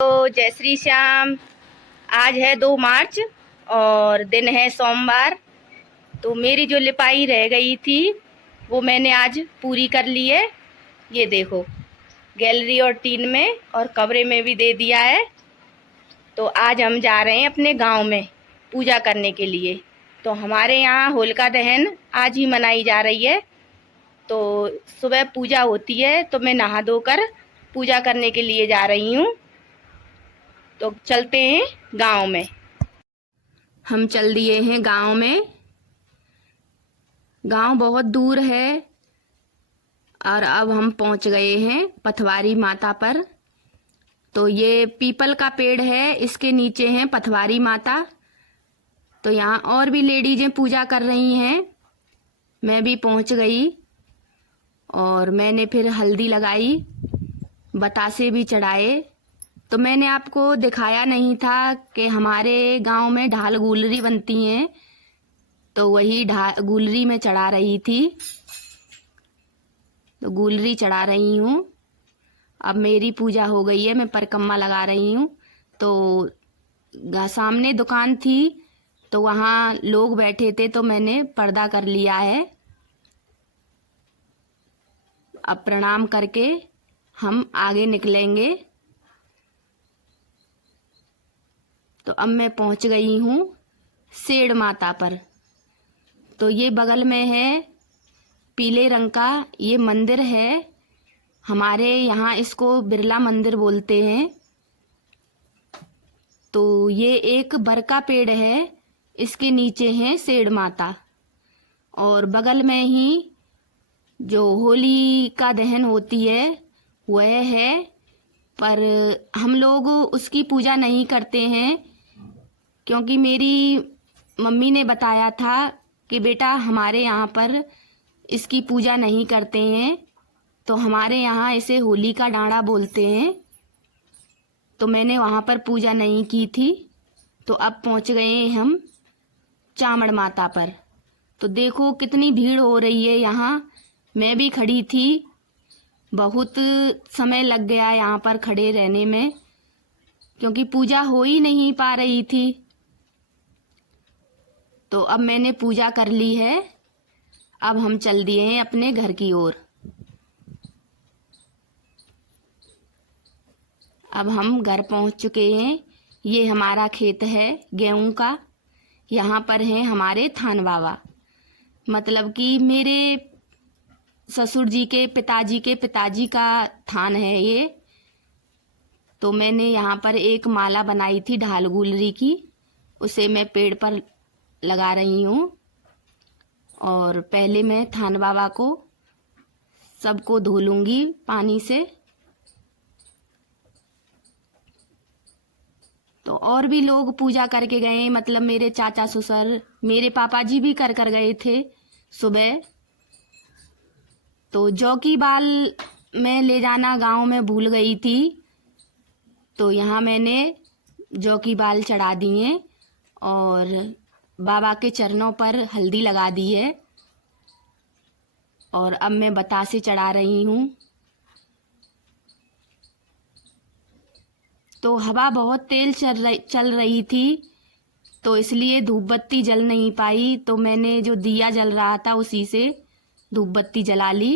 तो जय श्री श्याम। आज है 2 मार्च और दिन है सोमवार। तो मेरी जो लिपाई रह गई थी वो मैंने आज पूरी कर ली है। ये देखो, गैलरी और टीन में और कमरे में भी दे दिया है। तो आज हम जा रहे हैं अपने गांव में पूजा करने के लिए। तो हमारे यहाँ होलिका दहन आज ही मनाई जा रही है। तो सुबह पूजा होती है तो मैं नहा धोकर पूजा करने के लिए जा रही हूँ। तो चलते हैं गांव में। हम चल दिए हैं गांव में। गांव बहुत दूर है और अब हम पहुंच गए हैं पथवारी माता पर। तो ये पीपल का पेड़ है, इसके नीचे है पथवारी माता। तो यहाँ और भी लेडीजें पूजा कर रही हैं। मैं भी पहुंच गई और मैंने फिर हल्दी लगाई, बतासे भी चढ़ाए। तो मैंने आपको दिखाया नहीं था कि हमारे गांव में ढाल गुलरी बनती हैं, तो वही गुलरी में चढ़ा रही थी। तो गुलरी चढ़ा रही हूँ। अब मेरी पूजा हो गई है, मैं परिक्रमा लगा रही हूँ। तो सामने दुकान थी तो वहाँ लोग बैठे थे तो मैंने पर्दा कर लिया है। अब प्रणाम करके हम आगे निकलेंगे। तो अब मैं पहुंच गई हूँ सेड़ माता पर। तो ये बगल में है पीले रंग का ये मंदिर है। हमारे यहाँ इसको बिरला मंदिर बोलते हैं। तो ये एक बरका पेड़ है, इसके नीचे है सेड़ माता। और बगल में ही जो होली का दहन होती है वह है, पर हम लोग उसकी पूजा नहीं करते हैं क्योंकि मेरी मम्मी ने बताया था कि बेटा हमारे यहाँ पर इसकी पूजा नहीं करते हैं। तो हमारे यहाँ इसे होली का डांडा बोलते हैं। तो मैंने वहाँ पर पूजा नहीं की थी। तो अब पहुँच गए हम चामड़ माता पर। तो देखो कितनी भीड़ हो रही है यहाँ। मैं भी खड़ी थी, बहुत समय लग गया यहाँ पर खड़े रहने में क्योंकि पूजा हो ही नहीं पा रही थी। तो अब मैंने पूजा कर ली है। अब हम चल दिए हैं अपने घर की ओर। अब हम घर पहुंच चुके हैं। ये हमारा खेत है गेहूं का। यहाँ पर है हमारे थान बाबा, मतलब कि मेरे ससुर जी के पिताजी का थान है ये। तो मैंने यहाँ पर एक माला बनाई थी ढाल गुलरी की, उसे मैं पेड़ पर लगा रही हूँ। और पहले मैं थान बाबा को सबको धो लूंगी पानी से। तो और भी लोग पूजा करके गए, मतलब मेरे चाचा ससुर, मेरे पापा जी भी कर गए थे सुबह। तो जौ की बाल मैं ले जाना गांव में भूल गई थी, तो यहाँ मैंने जौ की बाल चढ़ा दिए और बाबा के चरणों पर हल्दी लगा दी है। और अब मैं बतासे चढ़ा रही हूँ। तो हवा बहुत तेज चल रही थी, तो इसलिए धूप बत्ती जल नहीं पाई। तो मैंने जो दिया जल रहा था उसी से धूप बत्ती जला ली।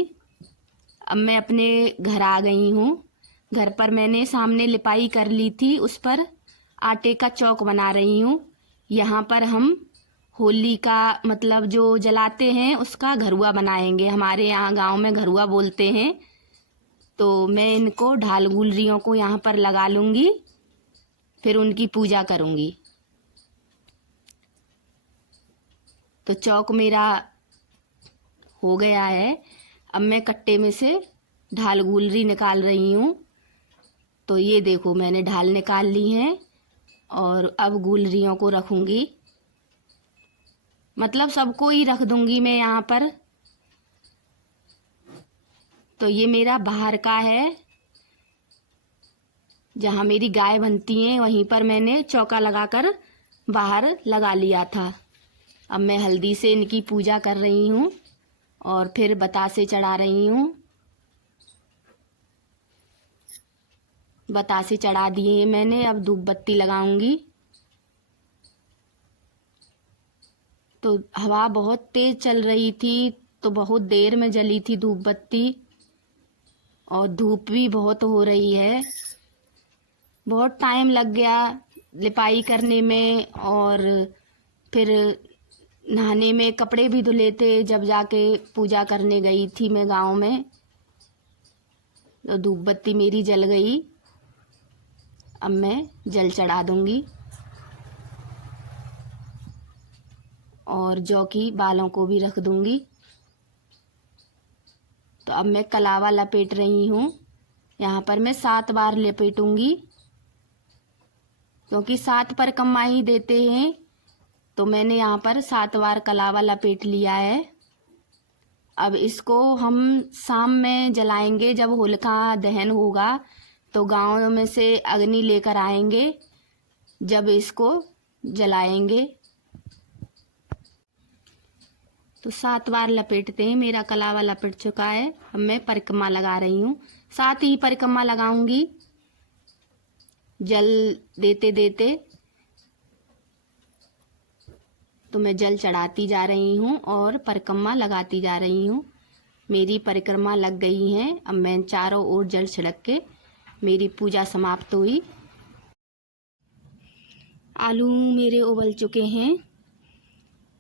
अब मैं अपने घर आ गई हूँ। घर पर मैंने सामने लिपाई कर ली थी, उस पर आटे का चौक बना रही हूँ। यहाँ पर हम होली का मतलब जो जलाते हैं उसका घरुआ बनाएंगे। हमारे यहाँ गांव में घरुआ बोलते हैं। तो मैं इनको ढाल गुलरियों को यहाँ पर लगा लूंगी, फिर उनकी पूजा करूंगी। तो चौक मेरा हो गया है। अब मैं कट्टे में से ढाल गुलरी निकाल रही हूँ। तो ये देखो मैंने ढाल निकाल ली है और अब गुलरियों को रखूंगी, मतलब सबको ही रख दूंगी मैं यहाँ पर। तो ये मेरा बाहर का है, जहाँ मेरी गाय बनती हैं वहीं पर मैंने चौका लगाकर बाहर लगा लिया था। अब मैं हल्दी से इनकी पूजा कर रही हूँ और फिर बतासे चढ़ा रही हूँ। बतासे चढ़ा दिए हैं मैंने। अब धूप बत्ती लगाऊंगी। तो हवा बहुत तेज चल रही थी, तो बहुत देर में जली थी धूप बत्ती, और धूप भी बहुत हो रही है। बहुत टाइम लग गया लिपाई करने में, और फिर नहाने में। कपड़े भी धुले थे जब जाके पूजा करने गई थी मैं गांव में। तो धूप बत्ती मेरी जल गई। अब मैं जल चढ़ा दूंगी, और जौ की बालों को भी रख दूंगी। तो अब मैं कलावा लपेट रही हूँ। यहाँ पर मैं 7 बार लपेटूंगी, क्योंकि 7 परिक्रमा ही देते हैं। तो मैंने यहाँ पर 7 बार कलावा लपेट लिया है। अब इसको हम शाम में जलाएंगे। जब होलिका दहन होगा तो गांव में से अग्नि लेकर आएंगे, जब इसको जलाएंगे। तो 7 बार लपेटते हैं। मेरा कलावा लपेट चुका है। अब मैं परिक्रमा लगा रही हूँ। 7 ही परिक्रमा लगाऊंगी जल देते देते। तो मैं जल चढ़ाती जा रही हूँ और परिक्रमा लगाती जा रही हूँ। मेरी परिक्रमा लग गई है। अब मैं चारों ओर जल छिड़क के मेरी पूजा समाप्त हुई। आलू मेरे उबल चुके हैं।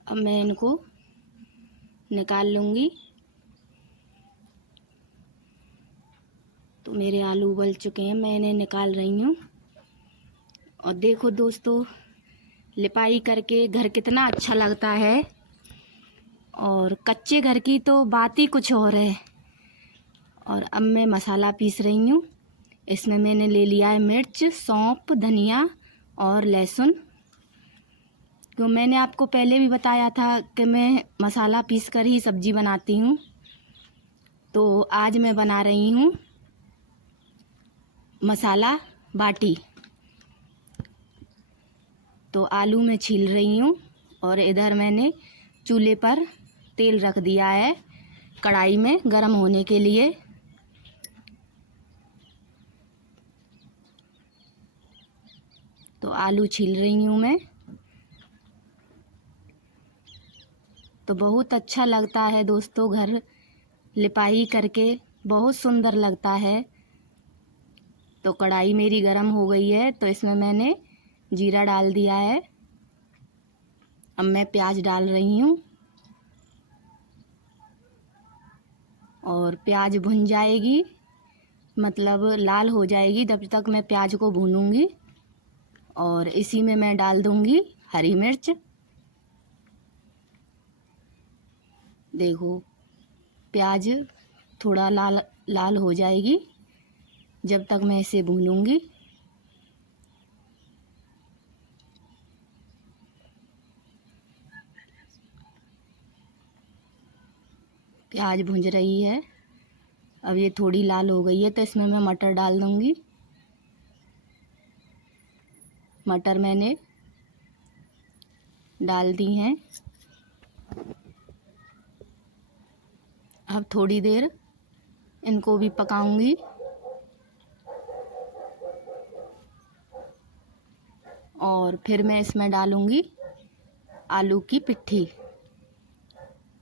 अब मैं इनको निकाल लूँगी। तो मेरे आलू उबल चुके हैं, मैं इन्हें निकाल रही हूँ। और देखो दोस्तों, लिपाई करके घर कितना अच्छा लगता है, और कच्चे घर की तो बात ही कुछ और है। और अब मैं मसाला पीस रही हूँ। इसमें मैंने ले लिया है मिर्च, सौंफ, धनिया और लहसुन। तो मैंने आपको पहले भी बताया था कि मैं मसाला पीस कर ही सब्जी बनाती हूँ। तो आज मैं बना रही हूँ मसाला बाटी। तो आलू मैं छील रही हूँ, और इधर मैंने चूल्हे पर तेल रख दिया है कढ़ाई में गरम होने के लिए। तो आलू छील रही हूँ मैं। तो बहुत अच्छा लगता है दोस्तों, घर लिपाई करके बहुत सुंदर लगता है। तो कढ़ाई मेरी गरम हो गई है, तो इसमें मैंने जीरा डाल दिया है। अब मैं प्याज डाल रही हूँ, और प्याज भुन जाएगी, मतलब लाल हो जाएगी, तब तक मैं प्याज को भूनूंगी। और इसी में मैं डाल दूंगी हरी मिर्च। देखो, प्याज थोड़ा लाल लाल हो जाएगी, जब तक मैं इसे भूनूंगी। प्याज भुंज रही है। अब ये थोड़ी लाल हो गई है, तो इसमें मैं मटर डाल दूंगी। मटर मैंने डाल दी हैं। अब थोड़ी देर इनको भी पकाऊंगी। और फिर मैं इसमें डालूंगी आलू की पिट्ठी।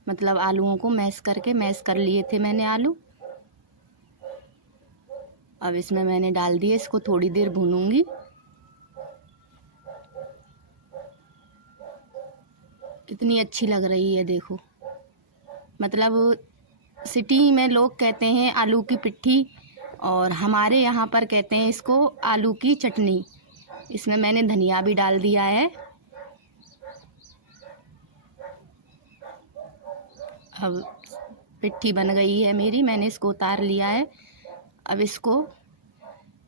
मतलब आलूओं को मैश कर लिए थे मैंने आलू। अब इसमें मैंने डाल दिए, इसको थोड़ी देर भूनूंगी। कितनी अच्छी लग रही है देखो। मतलब सिटी में लोग कहते हैं आलू की पिट्ठी, और हमारे यहाँ पर कहते हैं इसको आलू की चटनी। इसमें मैंने धनिया भी डाल दिया है। अब पिट्ठी बन गई है मेरी, मैंने इसको उतार लिया है। अब इसको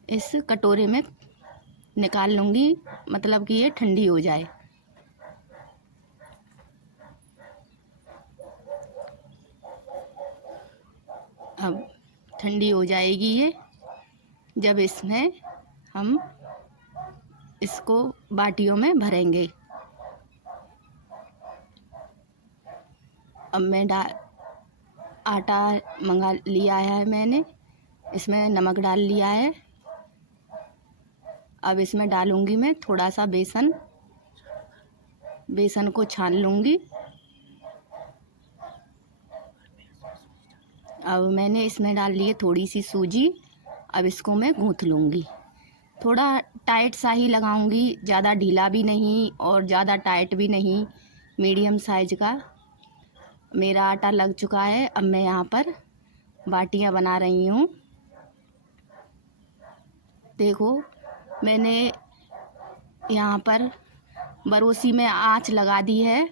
इस कटोरे में निकाल लूँगी, मतलब कि ये ठंडी हो जाए। अब ठंडी हो जाएगी ये, जब इसमें हम इसको बाटियों में भरेंगे। अब मैं आटा मंगा लिया है मैंने, इसमें नमक डाल लिया है। अब इसमें डालूंगी मैं थोड़ा सा बेसन। बेसन को छान लूँगी। अब मैंने इसमें डाल ली है थोड़ी सी सूजी। अब इसको मैं गूँथ लूँगी। थोड़ा टाइट सा ही लगाऊंगी, ज़्यादा ढीला भी नहीं और ज़्यादा टाइट भी नहीं, मीडियम साइज का। मेरा आटा लग चुका है। अब मैं यहाँ पर बाटियाँ बना रही हूँ। देखो, मैंने यहाँ पर बरोसी में आँच लगा दी है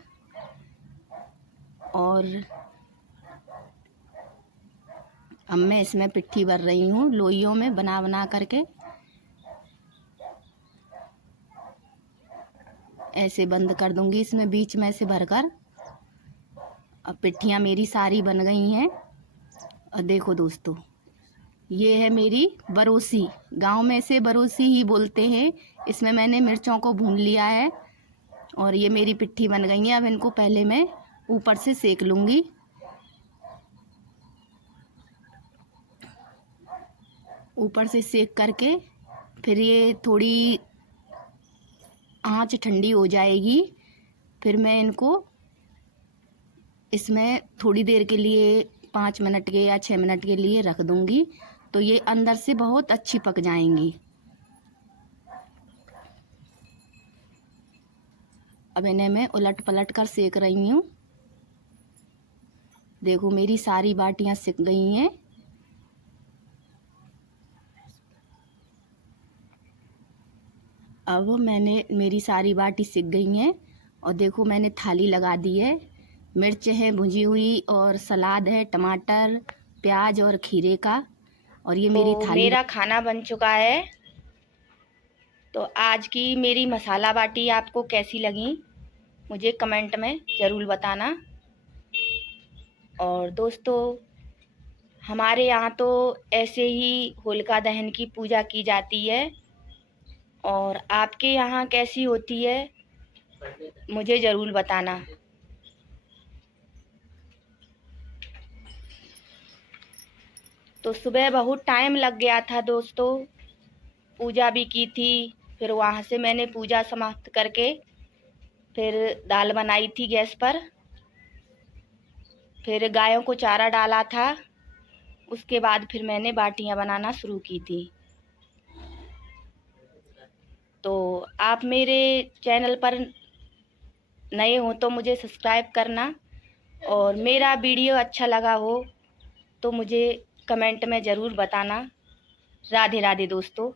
और अब मैं इसमें पिट्ठी भर रही हूँ लोइयों में बना बना करके। ऐसे बंद कर दूंगी इसमें बीच में से भरकर। अब पिट्ठियाँ मेरी सारी बन गई हैं। और देखो दोस्तों, ये है मेरी बरोसी। गांव में से बरोसी ही बोलते हैं। इसमें मैंने मिर्चों को भून लिया है और ये मेरी पिट्ठी बन गई है। अब इनको पहले मैं ऊपर से सेक लूँगी। ऊपर से सेक करके फिर ये थोड़ी आँच ठंडी हो जाएगी। फिर मैं इनको इसमें थोड़ी देर के लिए 5 मिनट के या 6 मिनट के लिए रख दूँगी, तो ये अंदर से बहुत अच्छी पक जाएंगी। अब इन्हें मैं उलट पलट कर सेक रही हूँ। देखो, मेरी सारी बाटियाँ सिक गई हैं। अब मेरी सारी बाटी सिक गई हैं और देखो मैंने थाली लगा दी है। मिर्च है भुजी हुई और सलाद है टमाटर, प्याज और खीरे का। और ये मेरी थाली, मेरा खाना बन चुका है। तो आज की मेरी मसाला बाटी आपको कैसी लगी मुझे कमेंट में ज़रूर बताना। और दोस्तों, हमारे यहाँ तो ऐसे ही होलिका दहन की पूजा की जाती है। और आपके यहाँ कैसी होती है मुझे ज़रूर बताना। तो सुबह बहुत टाइम लग गया था दोस्तों, पूजा भी की थी। फिर वहाँ से मैंने पूजा समाप्त करके फिर दाल बनाई थी गैस पर। फिर गायों को चारा डाला था। उसके बाद फिर मैंने बाटियाँ बनाना शुरू की थी। तो आप मेरे चैनल पर नए हो तो मुझे सब्सक्राइब करना, और मेरा वीडियो अच्छा लगा हो तो मुझे कमेंट में ज़रूर बताना। राधे राधे दोस्तों।